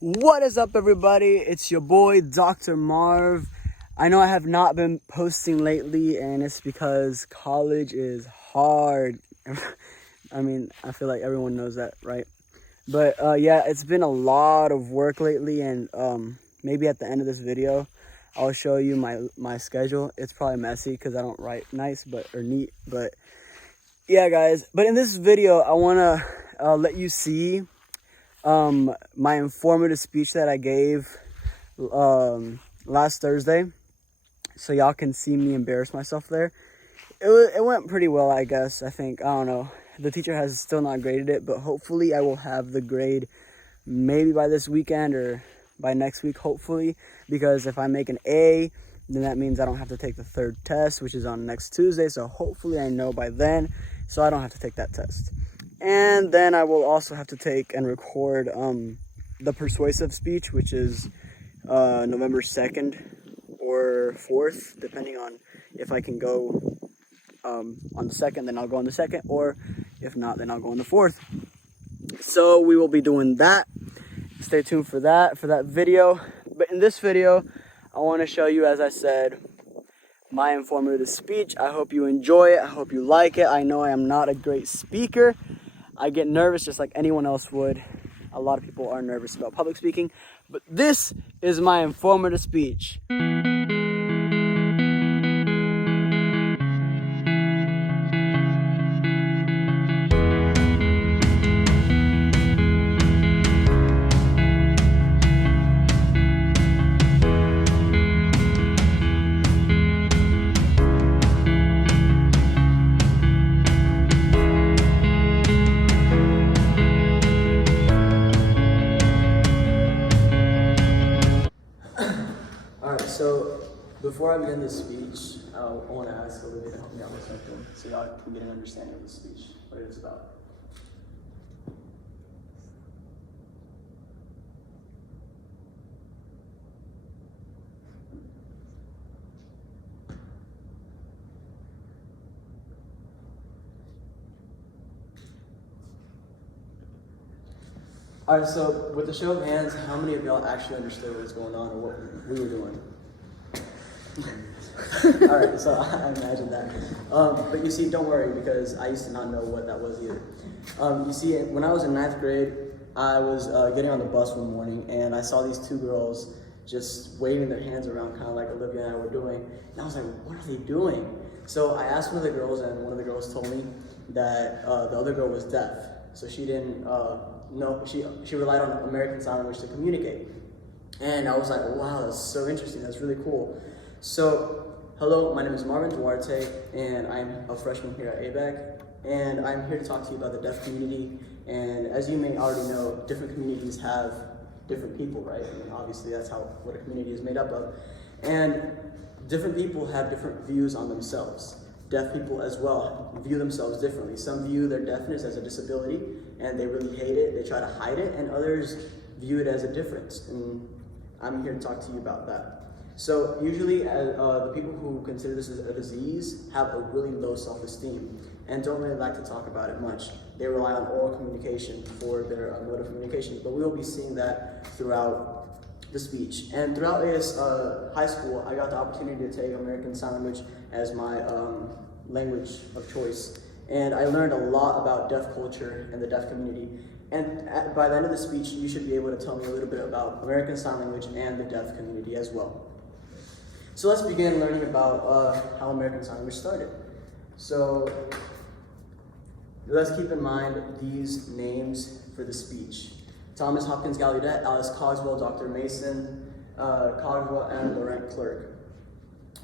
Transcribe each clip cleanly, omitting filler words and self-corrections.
What is up, everybody? It's your boy, Dr. Marv. I know I have not been posting lately, and it's because college is hard. I mean, I feel like everyone knows that, right? But yeah, it's been a lot of work lately, and maybe at the end of this video, I'll show you my schedule. It's probably messy because I don't write nice or neat, but yeah, guys. But in this video, I want to let you see my informative speech that I gave last Thursday, so y'all can see me embarrass myself there. It went pretty well, I guess. I think, I don't know, the teacher has still not graded it, but hopefully I will have the grade maybe by this weekend or by next week, hopefully, because if I make an A, then that means I don't have to take the third test, which is on next Tuesday. So hopefully I know by then, so I don't have to take that test. And then I will also have to take and record the persuasive speech, which is November 2nd or 4th, depending on if I can go on the 2nd, then I'll go on the 2nd, or if not, then I'll go on the 4th. So we will be doing that. Stay tuned for that video. But in this video, I want to show you, as I said, my informative speech. I hope you enjoy it. I hope you like it. I know I am not a great speaker. I get nervous just like anyone else would. A lot of people are nervous about public speaking, but this is my informative speech. So before I begin this speech, I want to ask Olivia to help me out with something so y'all can get an understanding of the speech, what it is about. All right, so with the show of hands, how many of y'all actually understood what was going on or what we were doing? All right, so I imagine that. But you see, don't worry, because I used to not know what that was either. You see, when I was in 9th grade, I was getting on the bus one morning, and I saw these two girls just waving their hands around, kind of like Olivia and I were doing. And I was like, what are they doing? So I asked one of the girls, and one of the girls told me that the other girl was deaf. So she didn't know, she relied on American Sign Language to communicate. And I was like, wow, that's so interesting, that's really cool. So, hello, my name is Marvin Duarte, and I'm a freshman here at ABEC, and I'm here to talk to you about the deaf community. And as you may already know, different communities have different people, right? I mean, obviously that's what a community is made up of. And different people have different views on themselves. Deaf people as well view themselves differently. Some view their deafness as a disability, and they really hate it, they try to hide it, and others view it as a difference. And I'm here to talk to you about that. So usually the people who consider this as a disease have a really low self-esteem and don't really like to talk about it much. They rely on oral communication for their mode of communication, but we will be seeing that throughout the speech. And throughout high school, I got the opportunity to take American Sign Language as my language of choice. And I learned a lot about deaf culture and the deaf community. And by the end of the speech, you should be able to tell me a little bit about American Sign Language and the deaf community as well. So let's begin learning about how American Sign Language started. So let's keep in mind these names for the speech. Thomas Hopkins Gallaudet, Alice Cogswell, Dr. Mason Cogswell, and Laurent Clerc.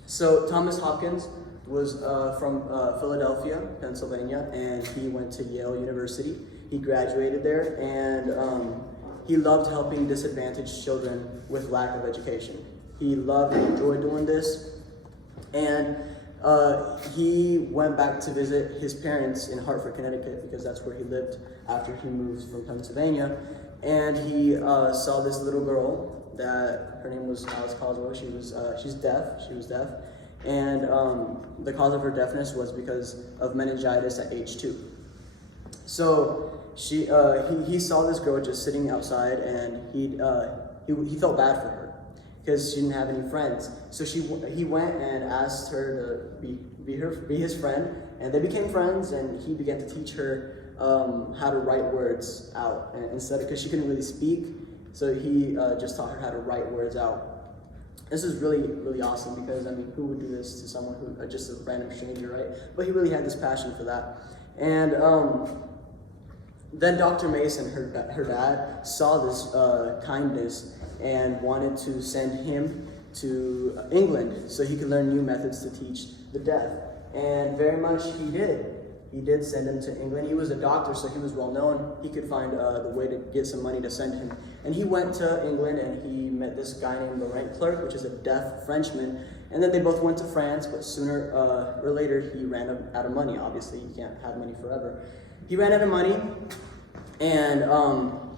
So Thomas Hopkins was from Philadelphia, Pennsylvania, and he went to Yale University. He graduated there, and he loved helping disadvantaged children with lack of education. He loved and enjoyed doing this, and he went back to visit his parents in Hartford, Connecticut, because that's where he lived after he moved from Pennsylvania. And he saw this little girl that her name was Alice Cogswell. She's deaf. She was deaf, and the cause of her deafness was because of meningitis at age 2. So he saw this girl just sitting outside, and he felt bad for her because she didn't have any friends. So he went and asked her to be his friend, and they became friends. And he began to teach her how to write words out, and instead because she couldn't really speak, so he just taught her how to write words out. This is really, really awesome because, I mean, who would do this to someone who, just a random stranger, right? But he really had this passion for that. And then Dr. Mason, her dad, saw this kindness and wanted to send him to England so he could learn new methods to teach the deaf. And very much he did. He did send him to England. He was a doctor, so he was well known. He could find the way to get some money to send him. And he went to England, and he met this guy named Laurent Clerc, which is a deaf Frenchman. And then they both went to France, but sooner or later he ran out of money. Obviously, you can't have money forever. He ran out of money, and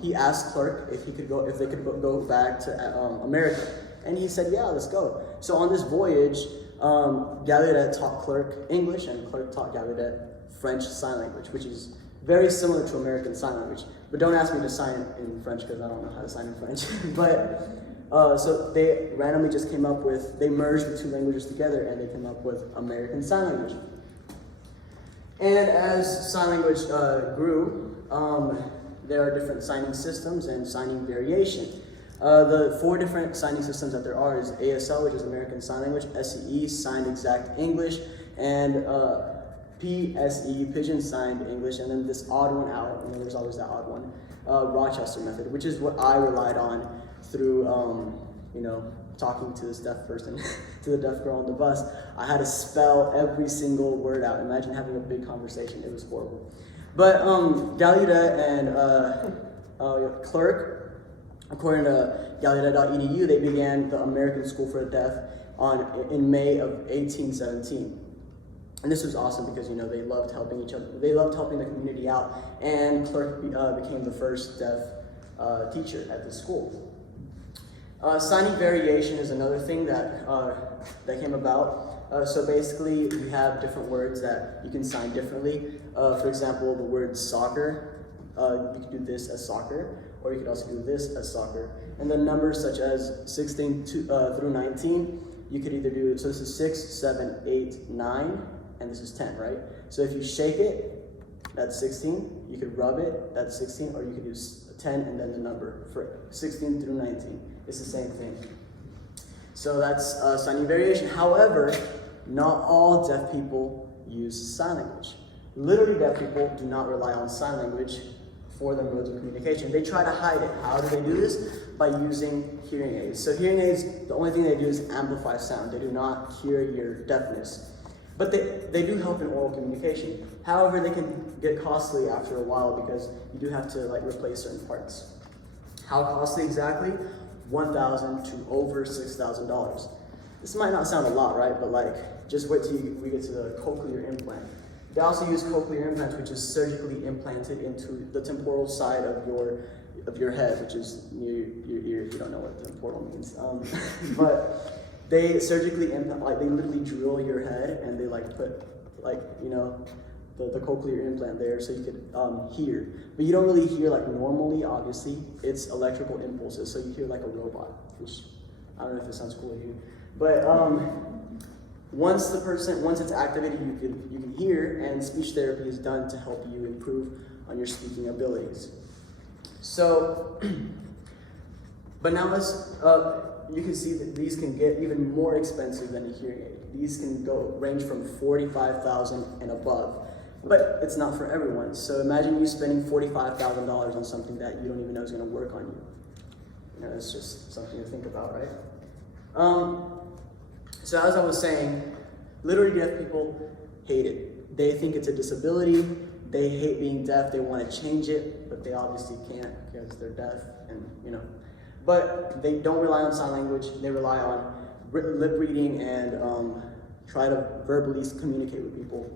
he asked Clerc if they could go back to America. And he said, yeah, let's go. So on this voyage, Gallaudet taught Clerc English, and Clerc taught Gallaudet French Sign Language, which is very similar to American Sign Language. But don't ask me to sign in French because I don't know how to sign in French. But so they randomly just came up with, they merged the two languages together, and they came up with American Sign Language. And as sign language grew, there are different signing systems and signing variation. The 4 different signing systems that there are is ASL, which is American Sign Language, SEE, Signed Exact English, and PSE, Pigeon Signed English, and then this odd one out, and then there's always that odd one, Rochester method, which is what I relied on through, talking to this deaf person, to the deaf girl on the bus. I had to spell every single word out. Imagine having a big conversation. It was horrible. But Gallaudet and Clerc, according to Gallaudet.edu, they began the American School for the Deaf in May of 1817. And this was awesome because, they loved helping each other. They loved helping the community out. And Clerc became the first deaf teacher at the school. Signing variation is another thing that came about. So basically, we have different words that you can sign differently. For example, the word soccer, you could do this as soccer, or you could also do this as soccer. And then numbers such as 16 through 19, you could either do, so this is 6, 7, 8, 9, and this is 10, right? So if you shake it, that's 16. You could rub it, that's 16, or you could do 10 and then the number for 16 through 19. It's the same thing. So that's signing variation. However, not all deaf people use sign language. Literally deaf people do not rely on sign language for their modes of communication. They try to hide it. How do they do this? By using hearing aids. So hearing aids, the only thing they do is amplify sound. They do not cure your deafness. But they do help in oral communication. However, they can get costly after a while because you do have to replace certain parts. How costly exactly? $1,000 to over $6,000. This might not sound a lot, right? But just wait till we get to the cochlear implant. They also use cochlear implants, which is surgically implanted into the temporal side of your head, which is near your ear if you don't know what temporal means. But they surgically implant, they literally drill your head, and they put the cochlear implant there so you could hear. But you don't really hear normally, obviously. It's electrical impulses, so you hear like a robot, which I don't know if it sounds cool to you. But once it's activated, you can hear, and speech therapy is done to help you improve on your speaking abilities. So, but now you can see that these can get even more expensive than a hearing aid. These can range from $45,000 and above. But it's not for everyone. So imagine you spending $45,000 on something that you don't even know is going to work on you. It's just something to think about, right? So as I was saying, literally deaf people hate it. They think it's a disability. They hate being deaf. They want to change it, but they obviously can't because they're deaf, and But they don't rely on sign language. They rely on lip reading and try to verbally communicate with people.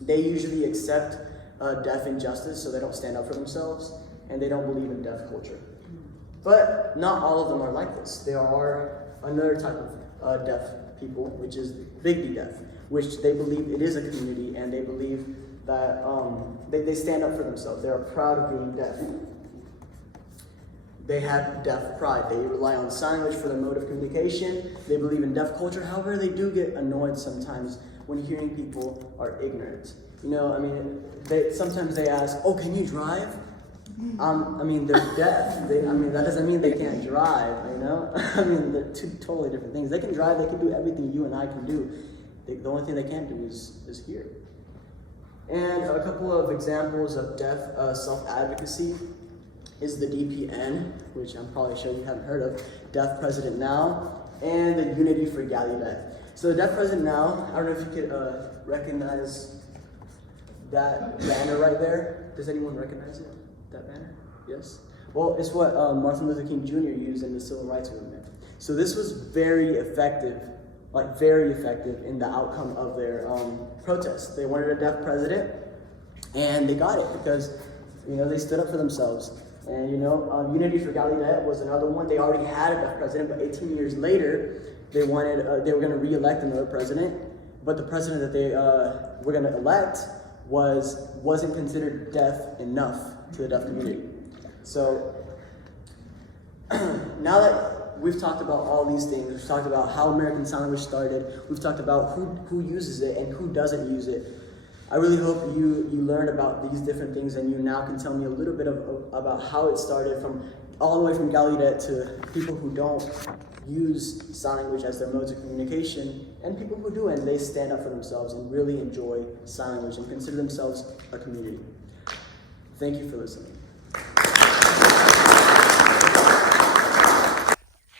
They usually accept deaf injustice, so they don't stand up for themselves, and they don't believe in deaf culture. But not all of them are like this. There are another type of deaf people, which is Big D deaf, which they believe it is a community, and they believe that they stand up for themselves. They are proud of being deaf. They have deaf pride. They rely on sign language for their mode of communication. They believe in deaf culture. However, they do get annoyed sometimes when hearing people are ignorant. You know, I mean, sometimes they ask, "Oh, can you drive?" I mean, they're deaf. That doesn't mean they can't drive, you know? I mean, they're two totally different things. They can drive, they can do everything you and I can do. The only thing they can't do is hear. And a couple of examples of deaf self-advocacy is the DPN, which I'm probably sure you haven't heard of, Deaf President Now, and the Unity for Gallaudet. So the Deaf President Now, I don't know if you could recognize that banner right there. Does anyone recognize it? That banner? Yes? Well, it's what Martin Luther King Jr. used in the Civil Rights Movement. So this was very effective in the outcome of their protest. They wanted a deaf president, and they got it because, you know, they stood up for themselves. And, you know, Unity for Gallaudet was another one. They already had a deaf president, but 18 years later, they were going to re-elect another president, but the president that they were going to elect wasn't considered deaf enough to the deaf community. So now that we've talked about all these things, we've talked about how American Sign Language started, we've talked about who uses it and who doesn't use it, I really hope you learned about these different things and you now can tell me a little bit about how it started from all the way from Gallaudet to people who don't use sign language as their modes of communication, and people who do, and they stand up for themselves and really enjoy sign language and consider themselves a community. Thank you for listening.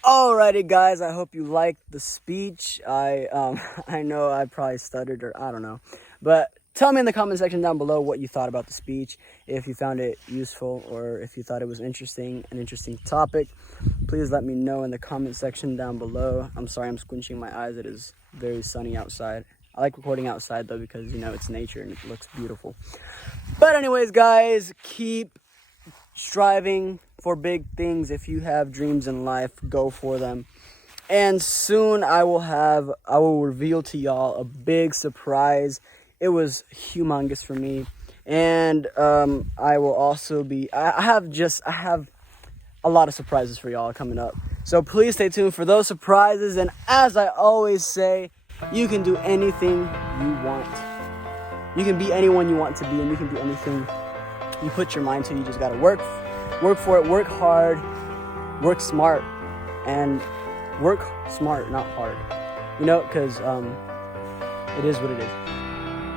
Alrighty guys, I hope you liked the speech. I know I probably stuttered, or I don't know, but tell me in the comment section down below what you thought about the speech, if you found it useful or if you thought it was an interesting topic. Please let me know in the comment section down below. I'm sorry I'm squinching my eyes. It is very sunny outside. I like recording outside though because, you know, it's nature and it looks beautiful. But anyways guys, keep striving for big things. If you have dreams in life, go for them. And soon I will reveal to y'all a big surprise. It was humongous for me, and I will also be. I have a lot of surprises for y'all coming up. So please stay tuned for those surprises. And as I always say, you can do anything you want. You can be anyone you want to be, and you can do anything you put your mind to. You just gotta work for it. Work hard, work smart, and work smart, not hard. You know, because it is what it is.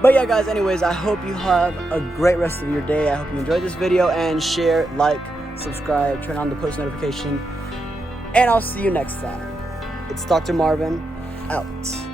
But yeah guys, anyways, I hope you have a great rest of your day. I hope you enjoyed this video, and share, like, subscribe, turn on the post notification, and I'll see you next time. It's Dr. Marvin, out.